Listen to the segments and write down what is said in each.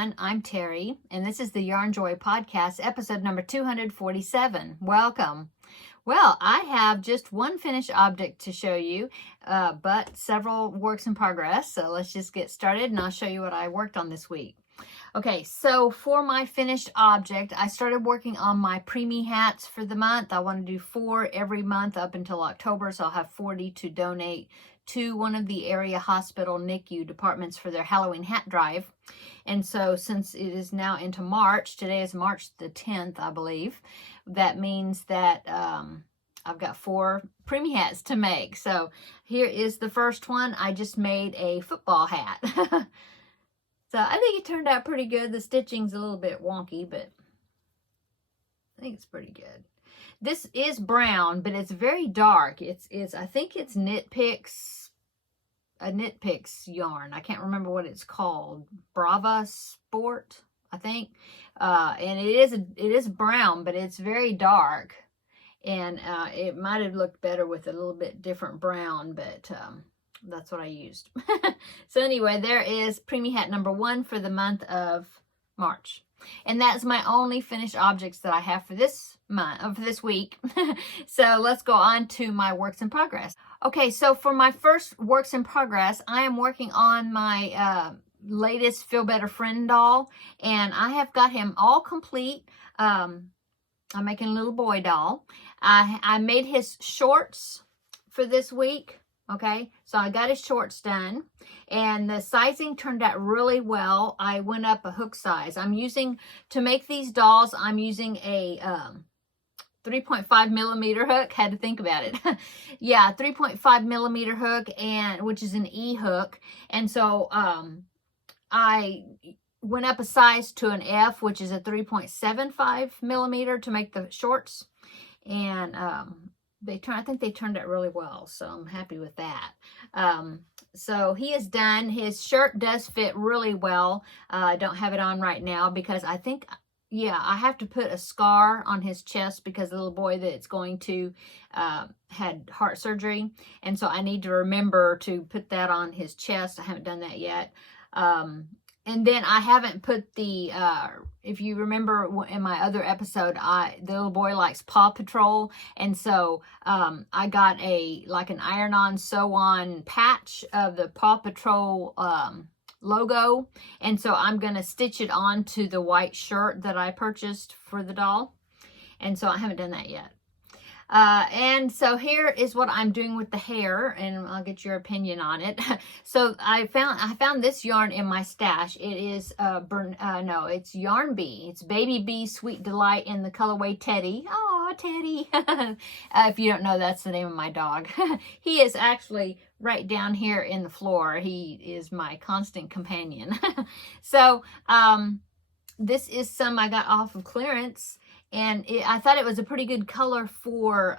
everyone. I'm Terry, and this is the Yarnjoy podcast, episode number 247. Welcome. Well, I have just one finished object to show you, but several works in progress. So let's just get started, and I'll show you what I worked on this week. Okay, so for my finished object, I started working on my preemie hats for the month. I want to do 4 every month up until October, so I'll have 40 to donate to one of the area hospital NICU departments for their Halloween hat drive. And so since it is now into March, today is March the 10th, I believe, that means that I've got 4 preemie hats to make. So here is the first one. I just made a football hat. So I think it turned out pretty good. The stitching's a little bit wonky, but I think it's pretty good. This is brown, but it's very dark. It's I think it's a Knit Picks yarn. I can't remember what it's called. Brava Sport, I think. And it is brown, but it's very dark. And it might have looked better with a little bit different brown, but that's what I used. So anyway, there is preemie hat number 1 for the month of March. And that's my only finished objects that I have for this month, for this week. So let's go on to my works in progress. Okay, so for my first works in progress, I am working on my latest Feel Better Friend doll, and I have got him all complete. I'm making a little boy doll. I made his shorts for this week. Okay, so I got his shorts done, and the sizing turned out really well. I went up a hook size. To make these dolls, I'm using a 3.5 millimeter hook. Had to think about it. Yeah, 3.5 millimeter hook, and which is an E hook. And so I went up a size to an F, which is a 3.75 millimeter to make the shorts. And I think they turned out really well, so I'm happy with that. So he is done. His shirt does fit really well. I don't have it on right now because I think, yeah, I have to put a scar on his chest because the little boy that it's going to had heart surgery, and so I need to remember to put that on his chest. I haven't done that yet. And then I haven't put the, if you remember in my other episode, the little boy likes Paw Patrol. And so I got an iron-on, sew-on patch of the Paw Patrol logo. And so I'm going to stitch it onto the white shirt that I purchased for the doll. And so I haven't done that yet. And so here is what I'm doing with the hair, and I'll get your opinion on it. So I found this yarn in my stash. It is it's Yarn Bee. It's Baby Bee Sweet Delight in the colorway Teddy. Oh, Teddy. If you don't know, that's the name of my dog. He is actually right down here in the floor. He is my constant companion. So this is some I got off of clearance. And I thought it was a pretty good color for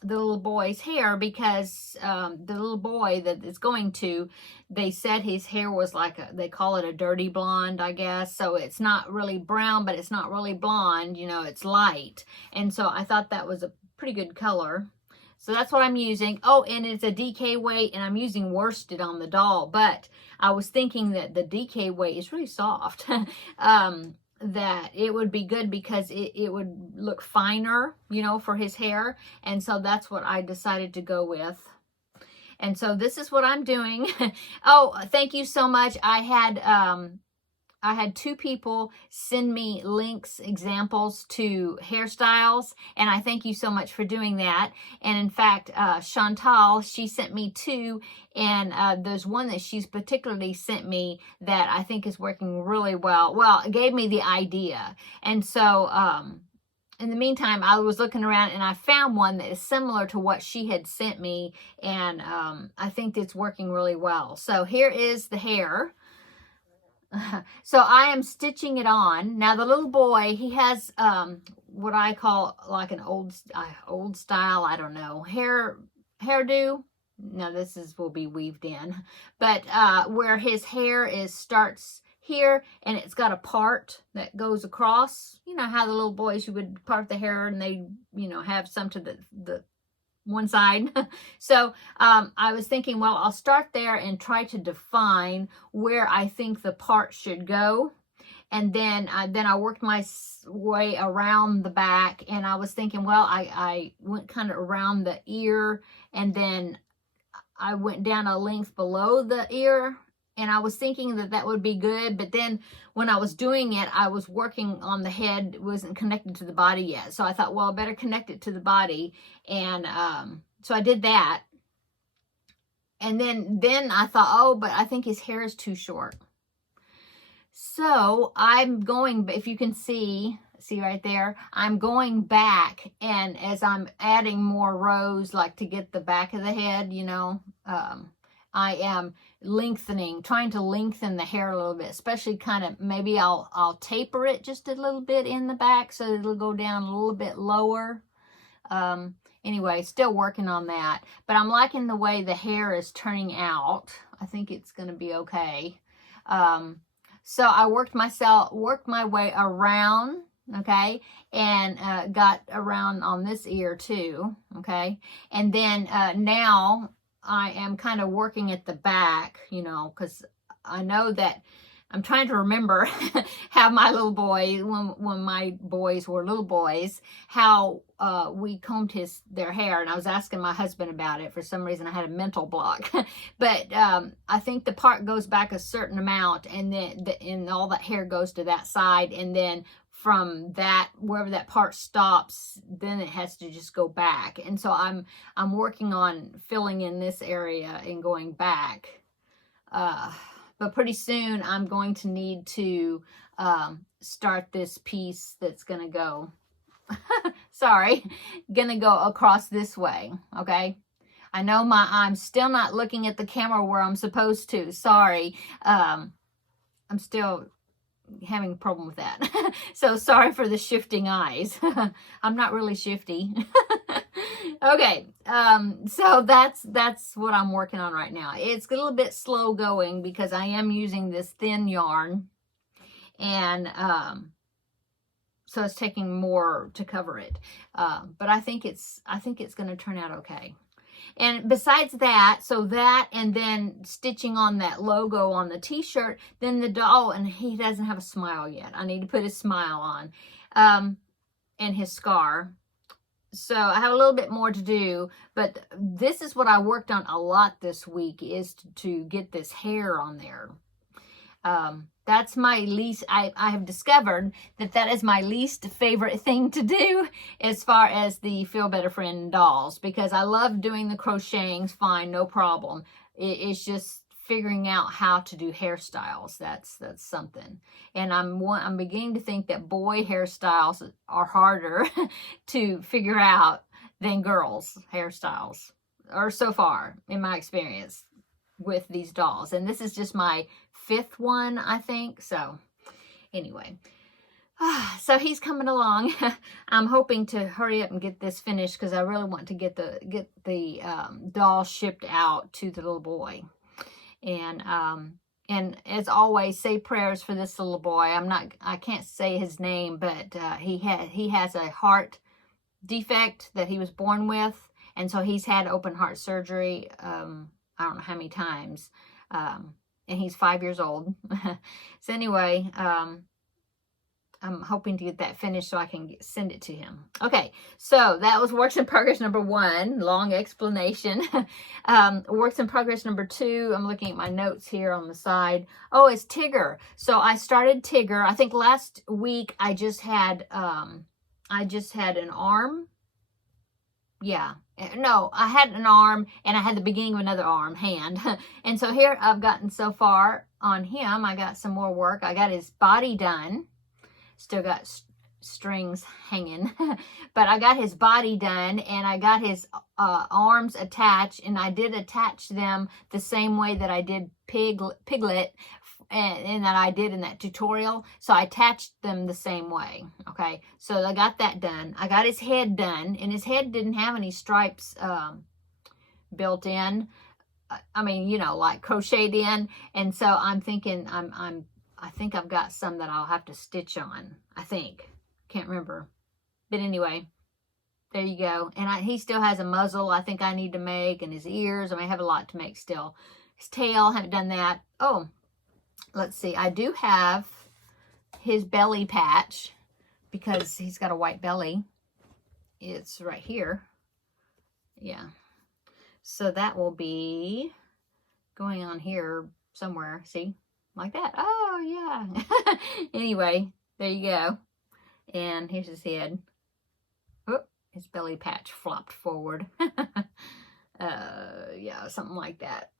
the little boy's hair because the little boy that it's going to, they said his hair was they call it a dirty blonde, I guess. So it's not really brown, but it's not really blonde, it's light. And so I thought that was a pretty good color. So that's what I'm using. Oh, and it's a DK weight, and I'm using worsted on the doll. But I was thinking that the DK weight is really soft. That it would be good because it would look finer, for his hair. And so that's what I decided to go with. And so this is what I'm doing. Oh, thank you so much. I had 2 people send me links, examples to hairstyles, and I thank you so much for doing that. And in fact, Chantal, she sent me 2, and there's one that she's particularly sent me that I think is working really well. Well, it gave me the idea. And so in the meantime, I was looking around, and I found one that is similar to what she had sent me, and I think it's working really well. So here is the hair. So I am stitching it on. Now the little boy, he has what I call like an old style, I don't know, hairdo. No, will be weaved in. But where his hair starts here, and it's got a part that goes across. You know how the little boys, you would part the hair and they, have some to the one side. So I was thinking, well, I'll start there and try to define where I think the part should go. And then I worked my way around the back, and I was thinking, well, I went kind of around the ear, and then I went down a length below the ear, and I was thinking that that would be good. But then when I was doing it, I was working on the head. It wasn't connected to the body yet. So I thought, well, I better connect it to the body. And so I did that. And then I thought, oh, but I think his hair is too short. So I'm going, if you can see right there, I'm going back, and as I'm adding more rows, like to get the back of the head, you know, I am trying to lengthen the hair a little bit, especially kind of, maybe I'll taper it just a little bit in the back so it'll go down a little bit lower. Anyway, still working on that, but I'm liking the way the hair is turning out. I think it's going to be okay. So I worked my way around, okay, and got around on this ear too, okay, and then now I am kind of working at the back, you know, because I know that I'm trying to remember how my little boy, when my boys were little boys, how we combed their hair, and I was asking my husband about it. For some reason I had a mental block. But I think the part goes back a certain amount, and then and all that hair goes to that side, and then from that, wherever that part stops, then it has to just go back. And so I'm working on filling in this area and going back. But pretty soon I'm going to need to start this piece that's going to go, going to go across this way, okay? I know I'm still not looking at the camera where I'm supposed to. Sorry. I'm still having a problem with that. So sorry for the shifting eyes. I'm not really shifty. Okay, so that's what I'm working on right now. It's a little bit slow going because I am using this thin yarn, and so it's taking more to cover it. But I think it's going to turn out okay. And besides that, so that, and then stitching on that logo on the t-shirt, then the doll, and he doesn't have a smile yet. I need to put his smile on, and his scar. So I have a little bit more to do, but this is what I worked on a lot this week, is to get this hair on there. That's my least, I have discovered that is my least favorite thing to do as far as the Feel Better Friend dolls, because I love doing the crocheting, fine, no problem. It's just figuring out how to do hairstyles. That's something. And I'm beginning to think that boy hairstyles are harder to figure out than girls hairstyles, or so far in my experience with these dolls. And this is just my 5th one, I think. So anyway, so he's coming along. I'm hoping to hurry up and get this finished, because I really want to get the doll shipped out to the little boy. And as always, say prayers for this little boy. I can't say his name, but he has a heart defect that he was born with, and so he's had open heart surgery. I don't know how many times, and he's 5 years old. So anyway, I'm hoping to get that finished so I can send it to him. Okay, so that was works in progress number 1. Long explanation. Works in progress number 2. I'm looking at my notes here on the side. Oh, it's Tigger. So I started Tigger. I think last week I just had an arm. Yeah. No, I had an arm, and I had the beginning of another hand. And so here I've gotten so far on him. I got some more work. I got his body done. Still got strings hanging, but I got his body done, and I got his arms attached, and I did attach them the same way that I did Piglet, and that I did in that tutorial. So I attached them the same way. Okay, so I got that done. I got his head done, and his head didn't have any stripes built in. I mean, you know, like crocheted in. And so I'm thinking I think I've got some that I'll have to stitch on. I think. Can't remember. But anyway, there you go. And he still has a muzzle I think I need to make, and his ears. I may have a lot to make still. His tail, haven't done that. Oh, let's see. I do have his belly patch, because he's got a white belly. It's right here. Yeah. So that will be going on here somewhere. See? Like that. Oh, yeah. Anyway, there you go. And here's his head. Oh, his belly patch flopped forward. Yeah, something like that.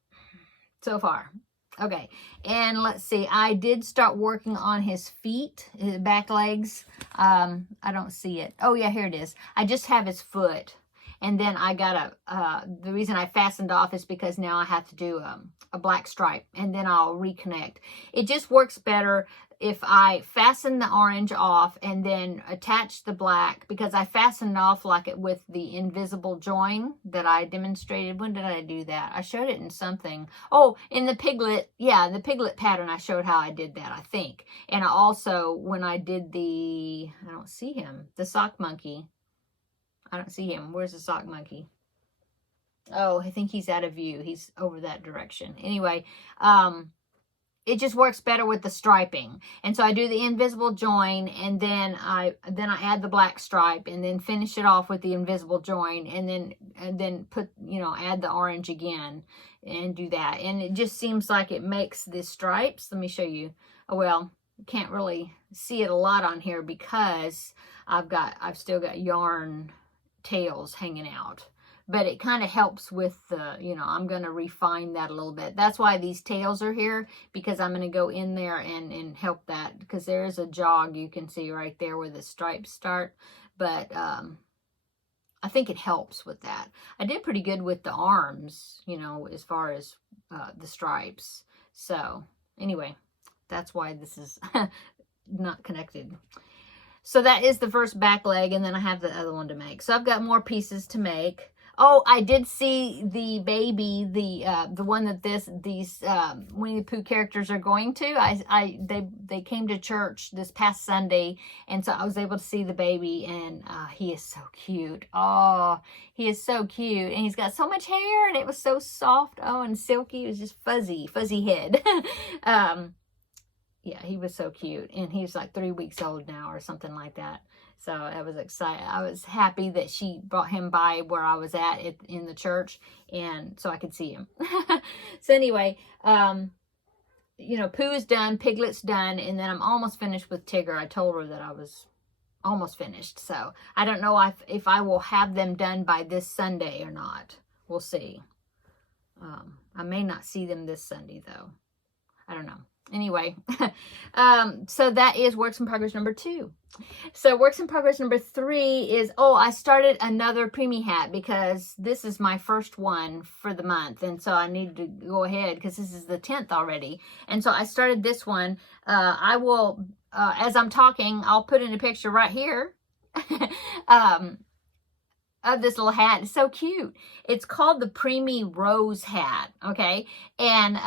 So far. Okay, and let's see. I did start working on his feet, his back legs. I don't see it. Oh, yeah, here it is. I just have his foot. And then I got the reason I fastened off is because now I have to do a black stripe, and then I'll reconnect. It just works better if I fasten the orange off and then attach the black, because I fastened off like it with the invisible join that I demonstrated. When did I do that? I showed it in something. Oh, in the piglet. Yeah, the piglet pattern, I showed how I did that, I think. And I also, when I did the, I don't see him, the sock monkey. I don't see him. Where's the sock monkey? Oh, I think he's out of view. He's over that direction. Anyway, it just works better with the striping. And so I do the invisible join, and then I add the black stripe, and then finish it off with the invisible join, and then put, you know, add the orange again and do that. And it just seems like it makes the stripes. Let me show you. Oh, well, you can't really see it a lot on here because I've still got yarn tails hanging out, but it kind of helps with the, you know, I'm going to refine that a little bit. That's why these tails are here, because I'm going to go in there and help that, because there is a jog you can see right there where the stripes start. But I think it helps with that. I did pretty good with the arms, you know, as far as the stripes. So anyway, that's why this is not connected. So that is the first back leg, and then I have the other one to make. So I've got more pieces to make. Oh, I did see the baby, the one that these Winnie the Pooh characters are going to. They came to church this past Sunday, and so I was able to see the baby, and he is so cute. Oh, he is so cute, and he's got so much hair, and it was so soft. Oh, and silky. It was just fuzzy head. Yeah, he was so cute, and he's like 3 weeks old now or something like that. So I was excited. I was happy that she brought him by where I was at in the church, and so I could see him. So anyway, you know, Pooh is done, Piglet's done, and then I'm almost finished with Tigger. I told her that I was almost finished. So I don't know if I will have them done by this Sunday or not. We'll see. I may not see them this Sunday, though. I don't know. Anyway, so that is works in progress number 2. So works in progress number 3 is, oh, I started another preemie hat because this is my first one for the month. And so I need to go ahead because this is the 10th already. And so I started this one. I will, as I'm talking, I'll put in a picture right here of this little hat. It's so cute. It's called the Preemie Rose Hat. Okay. And,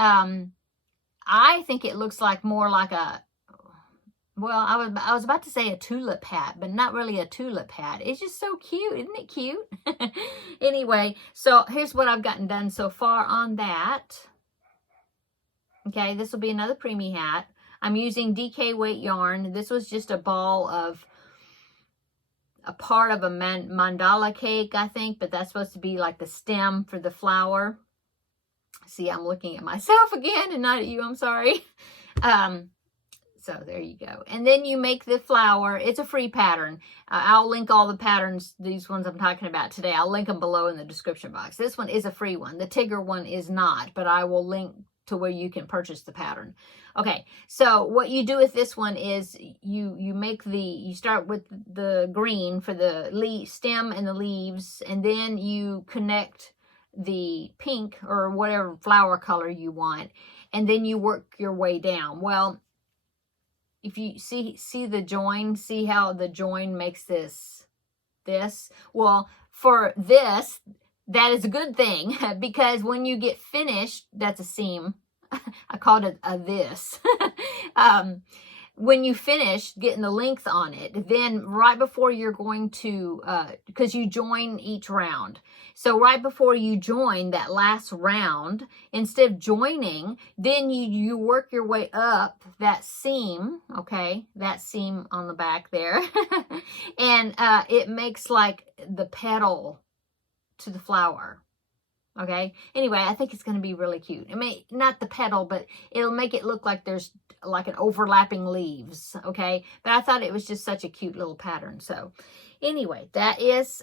I think it looks like more like a, well, I was about to say a tulip hat, but not really a tulip hat. It's just so cute. Isn't it cute? Anyway, so here's what I've gotten done so far on that. Okay, this will be another preemie hat. I'm using DK weight yarn. This was just a ball of a part of a mandala cake, I think, but that's supposed to be like the stem for the flower. See, I'm looking at myself again and not at you. I'm sorry. So there you go. And then you make the flower. It's a free pattern. I'll link all the patterns, these ones I'm talking about today. I'll link them below in the description box. This one is a free one. The Tigger one is not, but I will link to where you can purchase the pattern. Okay, so what you do with this one is you start with the green for the stem and the leaves, and then you connect the pink or whatever flower color you want, and then you work your way down. Well, if you see the join, see how the join makes this. Well, for this, that is a good thing because when you get finished, that's a seam. I called it a this. when you finish getting the length on it, then right before you're going to, because you join each round. So right before you join that last round, instead of joining, then you work your way up that seam, okay, that seam on the back there, and it makes like the petal to the flower. Okay. Anyway, I think it's going to be really cute. It may not the petal, but it'll make it look like there's like an overlapping leaves. Okay. But I thought it was just such a cute little pattern. So anyway, that is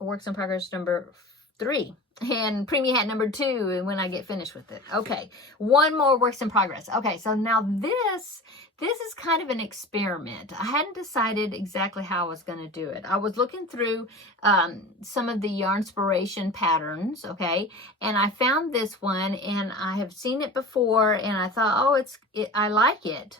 works in progress number 3 and Preemie Hat number 2 when I get finished with it. Okay. One more works in progress. Okay. So now this is kind of an experiment. I hadn't decided exactly how I was going to do it. I was looking through some of the Yarnspiration patterns, okay, and I found this one, and I have seen it before, and I thought, oh, I like it.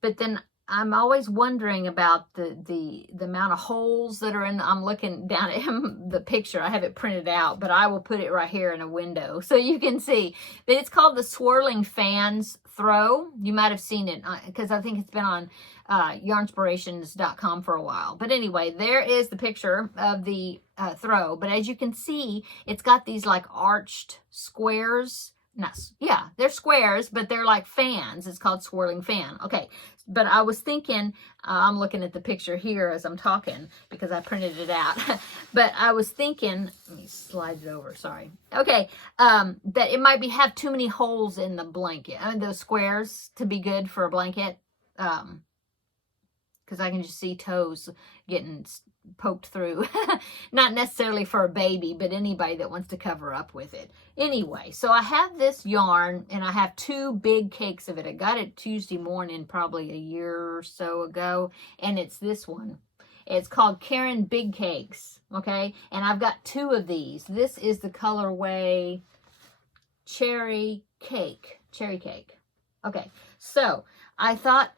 But then I'm always wondering about the amount of holes that are in. I'm looking down at the picture. I have it printed out, but I will put it right here in a window so you can see. But it's called the Swirling Fans Throw. You might have seen it because I think it's been on yarnspirations.com for a while. But anyway, there is the picture of the throw. But as you can see, it's got these like arched squares. Yeah, they're squares, but they're like fans. It's called Swirling Fan. Okay, but I was thinking, I'm looking at the picture here as I'm talking because I printed it out. But I was thinking, let me slide it over, sorry. Okay, that it might have too many holes in the blanket. Those squares to be good for a blanket. Because I can just see toes getting poked through. Not necessarily for a baby, but anybody that wants to cover up with it. Anyway, so I have this yarn, and I have 2 big cakes of it. I got it Tuesday morning, probably a year or so ago, and it's this one. It's called Karen Big Cakes, okay? And I've got 2 of these. This is the colorway Cherry Cake. Okay, so I thought,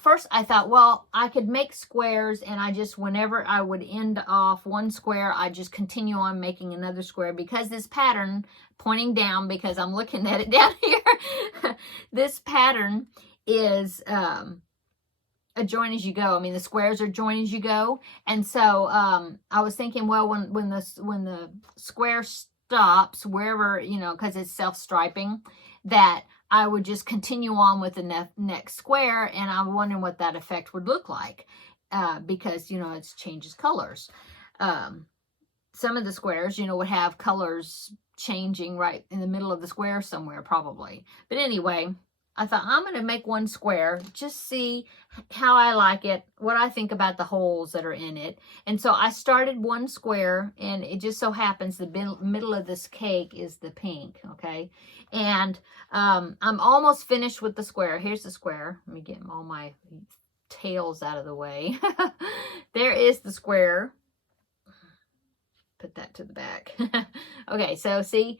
first I thought, well, I could make squares, and I just, whenever I would end off one square, I just continue on making another square, because this pattern, pointing down because I'm looking at it down here, this pattern is a join as you go. I mean, the squares are join as you go. And so I was thinking, well, when the square stops, wherever, you know, because it's self-striping, that I would just continue on with the next square, and I'm wondering what that effect would look like because, you know, it changes colors. Some of the squares, you know, would have colors changing right in the middle of the square somewhere probably. But anyway, I thought I'm going to make one square, just see how I like it, what I think about the holes that are in it. And so I started one square, and it just so happens the middle of this cake is the pink, okay? And I'm almost finished with the square. Here's the square. Let me get all my tails out of the way. There is the square. Put that to the back. Okay, so see,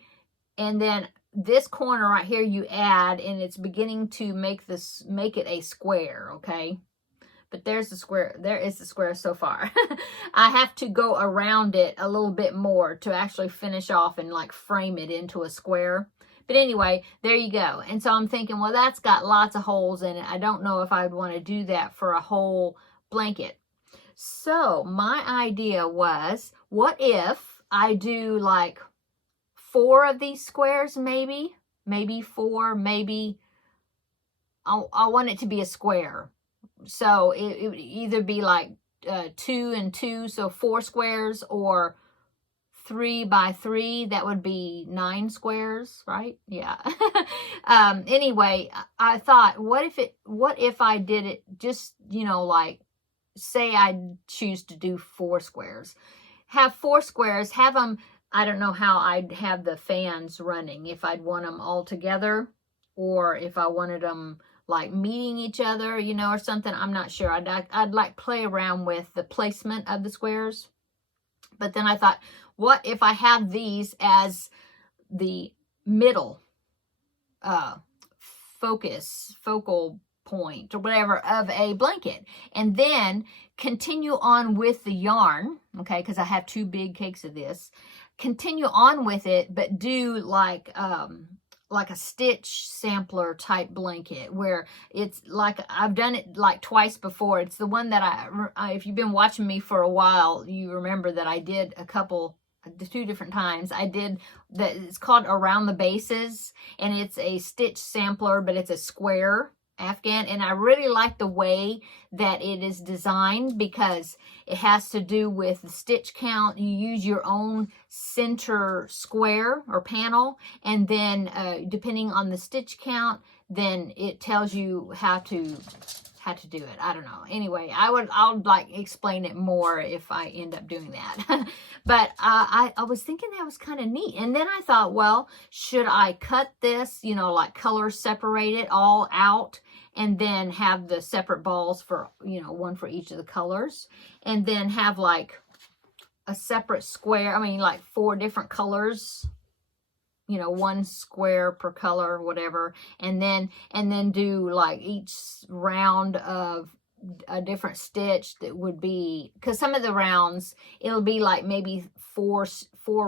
and then this corner right here you add, and it's beginning to make it a square, okay? But there's the square. There is the square so far. I have to go around it a little bit more to actually finish off and like frame it into a square. But anyway, there you go. And so I'm thinking, well, that's got lots of holes in it. I don't know if I'd want to do that for a whole blanket. So my idea was, what if I do like 4 of these squares, maybe 4, maybe I want it to be a square. So it would either be like 2 and 2, so 4 squares, or 3 by 3, that would be 9 squares, right? Yeah. Anyway, I thought, what if I did it just, you know, like, say I choose to do 4 squares. Have 4 squares, have them, I don't know how I'd have the fans running, if I'd want them all together, or if I wanted them like meeting each other, you know, or something. I'm not sure. I'd like play around with the placement of the squares. But then I thought, what if I have these as the middle focal point or whatever of a blanket, and then continue on with the yarn, okay, because I have 2 big cakes of this, continue on with it, but do like like a stitch sampler type blanket, where it's like, I've done it like twice before. It's the one that if you've been watching me for a while, you remember that I did two different times. I did that. It's called Around the Bases, and it's a stitch sampler, but it's a square Afghan, and I really like the way that it is designed, because it has to do with the stitch count. You use your own center square or panel, and then depending on the stitch count, then it tells you how to do it. I don't know. Anyway, I'll like explain it more if I end up doing that. But I was thinking that was kind of neat. And then I thought, well, should I cut this, like color separate it all out, and then have the separate balls for, one for each of the colors, and then have like a separate square, like 4 different colors, 1 square per color, whatever, and then do like each round of a different stitch that would be, because some of the rounds, it'll be like maybe four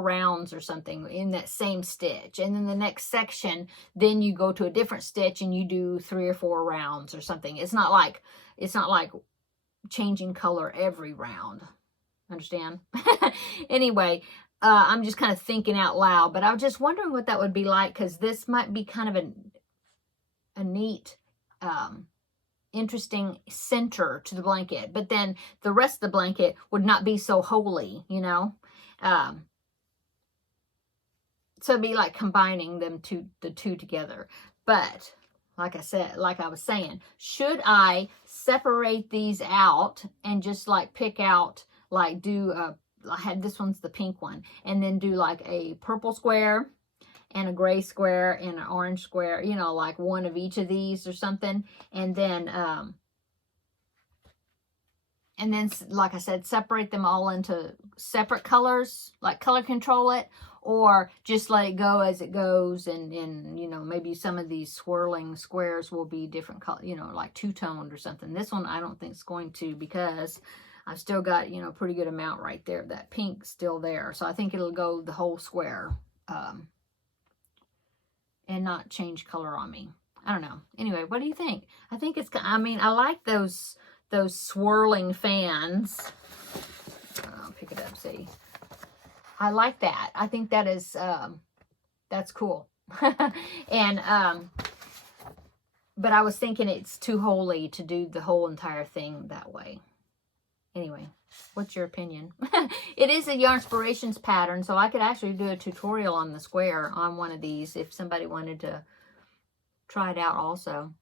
rounds or something in that same stitch, and then the next section, then you go to a different stitch and you do 3 or 4 rounds or something. It's not like changing color every round. Understand? Anyway, I'm just kind of thinking out loud, but I was just wondering what that would be like, because this might be kind of a neat, interesting center to the blanket, but then the rest of the blanket would not be so holy, so it'd be like combining the two together. But like I was saying, should I separate these out and just like pick out, like I had, this one's the pink one, and then do like a purple square and a gray square and an orange square, like one of each of these or something. And then, like I said, separate them all into separate colors, like color control it, or just let it go as it goes. And maybe some of these swirling squares will be different color, like two-toned or something. This one I don't think it's going to, because I've still got, a pretty good amount right there. That pink still there. So I think it'll go the whole square, and not change color on me. I don't know. Anyway, what do you think? I think it's, I like those swirling fans. I'll pick it up, see. I like that. I think that is, that's cool. And, but I was thinking it's too holy to do the whole entire thing that way. Anyway, what's your opinion? It is a Yarnspirations pattern, so I could actually do a tutorial on the square on one of these if somebody wanted to try it out also.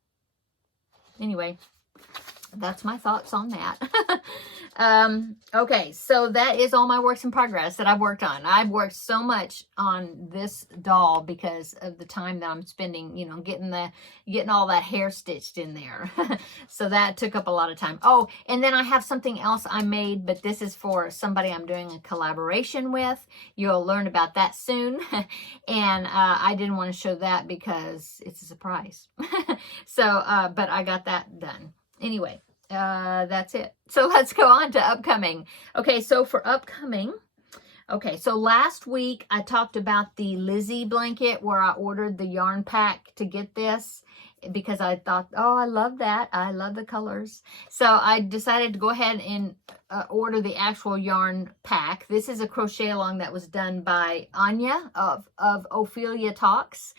Anyway, that's my thoughts on that. Okay, so that is all my works in progress that I've worked on. I've worked so much on this doll because of the time that I'm spending, getting all that hair stitched in there. So that took up a lot of time. Oh, and then I have something else I made, but this is for somebody I'm doing a collaboration with. You'll learn about that soon. And I didn't want to show that because it's a surprise. So, but I got that done. Anyway, that's it. So let's go on to upcoming. Okay, so for upcoming, so last week I talked about the Lizzie blanket where I ordered the yarn pack to get this because I thought, oh, I love that. I love the colors. So I decided to go ahead and order the actual yarn pack. This is a crochet along that was done by Anya of Ophelia Talks.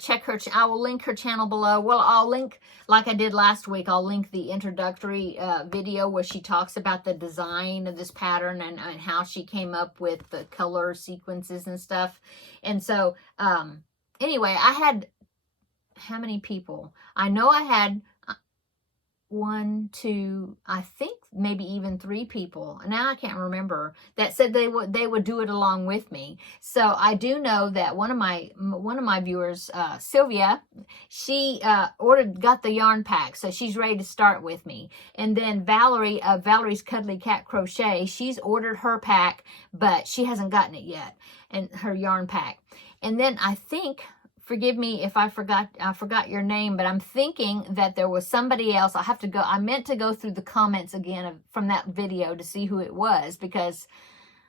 Check her. I will link her channel below. Well, I'll link, like I did last week, I'll link the introductory video where she talks about the design of this pattern and how she came up with the color sequences and stuff. And so, anyway, I had, how many people? I know I had 1, 2, I think maybe even 3 people. Now I can't remember, that said they would do it along with me. So I do know that one of my viewers, Sylvia, she got the yarn pack, so she's ready to start with me. And then Valerie of Valerie's Cuddly Cat Crochet, she's ordered her pack, but she hasn't gotten it yet, and her yarn pack. And then I think, forgive me if I forgot your name, but I'm thinking that there was somebody else. I meant to go through the comments again from that video to see who it was, because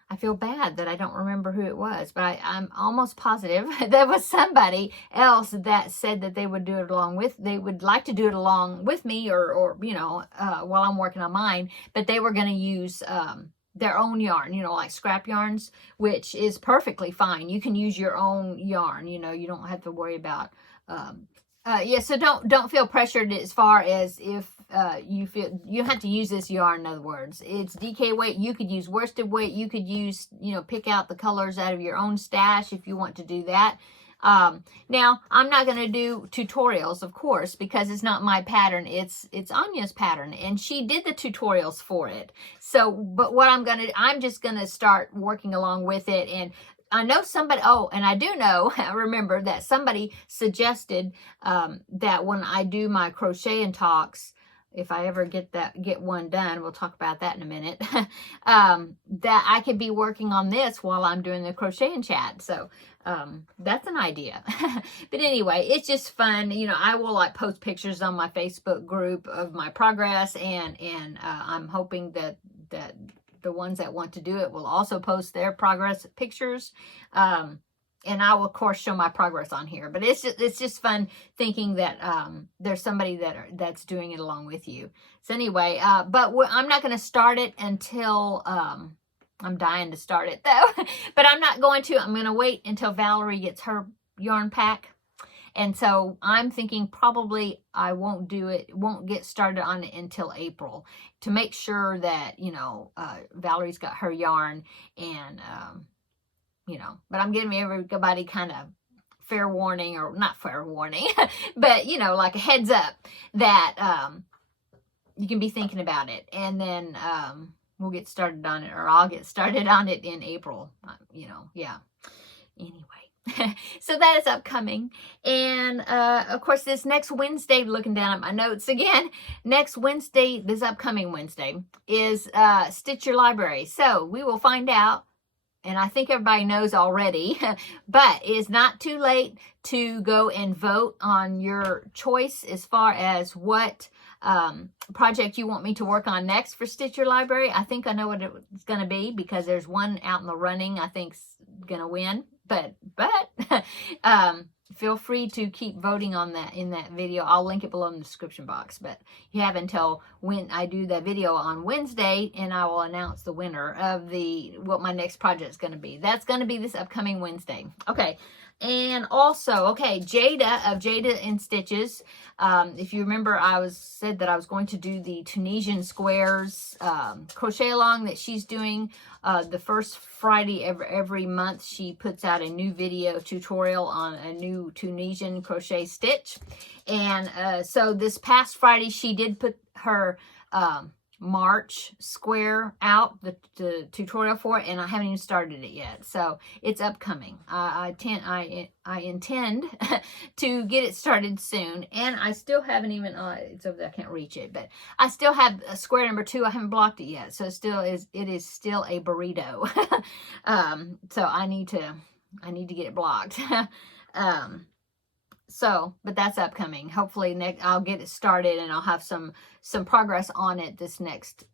I feel bad that I don't remember who it was, but I'm almost positive there was somebody else that said that they would do it they would like to do it along with me or you know, while I'm working on mine, but they were going to use, their own yarn, you know, like scrap yarns, which is perfectly fine. You can use your own yarn, you know, you don't have to worry about, yeah, so don't feel pressured as far as if you feel you have to use this yarn. In other words, it's DK weight. You could use worsted weight. You could use, you know, pick out the colors out of your own stash if you want to do that. Now I'm not going to do tutorials, of course, because it's not my pattern. It's Anya's pattern, and she did the tutorials for it. So, but what I'm just going to start working along with it. And I know somebody, oh, and I do know, I remember that somebody suggested that when I do my crochet and talks, if I ever get one done, we'll talk about that in a minute, that I could be working on this while I'm doing the crochet and chat. So that's an idea. But anyway, it's just fun. You know, I will like post pictures on my Facebook group of my progress, and I'm hoping that the ones that want to do it will also post their progress pictures. And I will, of course, show my progress on here. But it's just fun thinking that there's somebody that's doing it along with you. So anyway, but I'm not going to start it until, I'm dying to start it though. But I'm not going to. I'm going to wait until Valerie gets her yarn pack. And so I'm thinking probably I won't get started on it until April, to make sure that, you know, Valerie's got her yarn, and, you know, but I'm giving everybody kind of fair warning, or not fair warning, but, you know, like a heads up that you can be thinking about it. And then we'll get started on it, or I'll get started on it in April, you know, yeah. Anyway. So that is upcoming. And of course, this next Wednesday, looking down at my notes again, next Wednesday, this upcoming Wednesday, is Stitch Your Library. So we will find out, and I think everybody knows already, but it's not too late to go and vote on your choice as far as what project you want me to work on next for Stitch Your Library. I think I know what it's going to be, because there's one out in the running I think's going to win. But feel free to keep voting on that in that video. I'll link it below in the description box. But you have until when I do that video on Wednesday, and I will announce the winner of what my next project is going to be. That's going to be this upcoming Wednesday. Okay. And also, okay, Jada of Jada in Stitches. If you remember, said that I was going to do the Tunisian squares crochet along that she's doing. The first Friday every month, she puts out a new video tutorial on a new Tunisian crochet stitch. And so this past Friday, she did put her March square out, the tutorial for it, and I haven't even started it yet. So it's upcoming. I intend to get it started soon, and I still haven't even, it's over there, I can't reach it, but I still have a square number 2. I haven't blocked it yet, so it is still a burrito. So I need to get it blocked. So, but that's upcoming. Hopefully I'll get it started, and I'll have some progress on it this next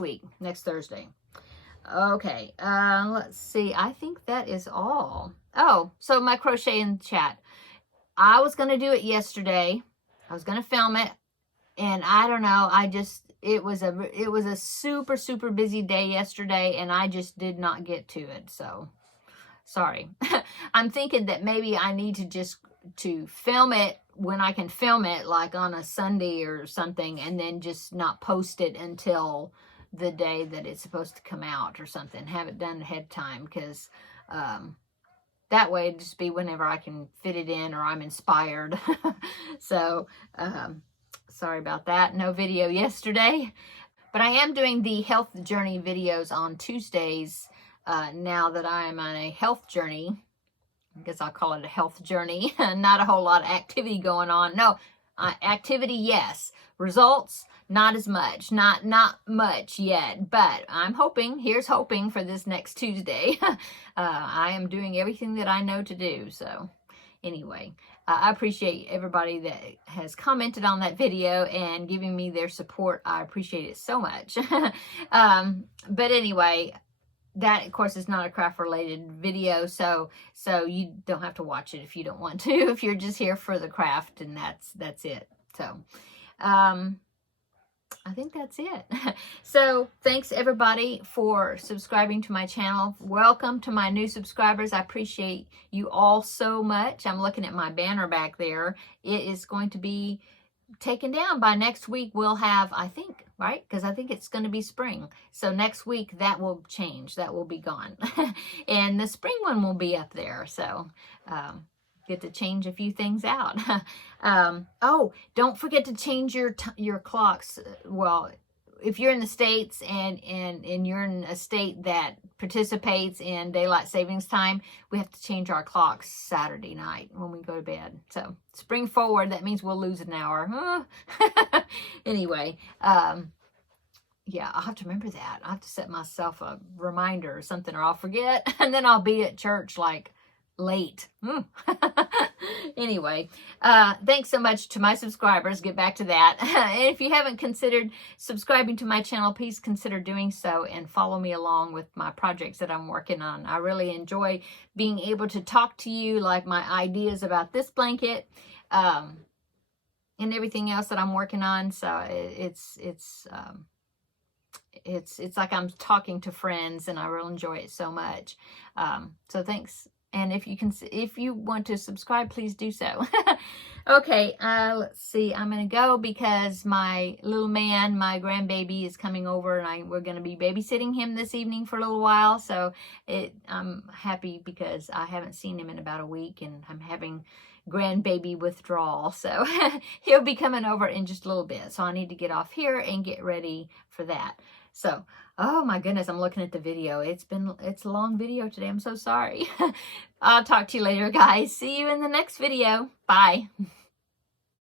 week, next Thursday. Okay, let's see. I think that is all. Oh, so my crochet in chat. I was going to do it yesterday. I was going to film it, and I don't know. It was a super, super busy day yesterday, and I just did not get to it. So sorry. I'm thinking that maybe I need to film it when I can film it, like on a Sunday or something, and then just not post it until the day that it's supposed to come out or something. Have it done ahead of time, because that way it'd just be whenever I can fit it in, or I'm inspired. So sorry about that. No video yesterday, but I am doing the health journey videos on Tuesdays. Now that I am on a health journey, I guess I'll call it a health journey. Not a whole lot of activity going on. No, activity, yes. Results, not as much. Not much yet. But I'm hoping, here's hoping for this next Tuesday. I am doing everything that I know to do. So anyway, I appreciate everybody that has commented on that video and giving me their support. I appreciate it so much. But anyway, that, of course, is not a craft related video, so you don't have to watch it if you don't want to, if you're just here for the craft, and that's it. So I think that's it. So thanks everybody for subscribing to my channel. Welcome to my new subscribers. I appreciate you all so much. I'm looking at my banner back there. It is going to be taken down by next week. We'll have, I think, right? Because I think it's going to be spring. So next week that will change. That will be gone. And the spring one will be up there. So get to change a few things out. Oh, don't forget to change your clocks. Well, if you're in the States and you're in a state that participates in daylight savings time, we have to change our clocks Saturday night when we go to bed. So spring forward, that means we'll lose an hour. Anyway, yeah, I'll have to remember that. I'll have to set myself a reminder or something, or I'll forget, and then I'll be at church like late. Anyway, thanks so much to my subscribers. Get back to that. And if you haven't considered subscribing to my channel, please consider doing so and follow me along with my projects that I'm working on. I really enjoy being able to talk to you, like my ideas about this blanket and everything else that I'm working on. So it's like I'm talking to friends, and I really enjoy it so much. So thanks. And if you want to subscribe, please do so. Okay, let's see. I'm going to go because my little man, my grandbaby, is coming over, and we're going to be babysitting him this evening for a little while. So I'm happy because I haven't seen him in about a week, and I'm having grandbaby withdrawal. So he'll be coming over in just a little bit. So I need to get off here and get ready for that. So, oh my goodness, I'm looking at the video. It's a long video today. I'm so sorry. I'll talk to you later, guys. See you in the next video. Bye.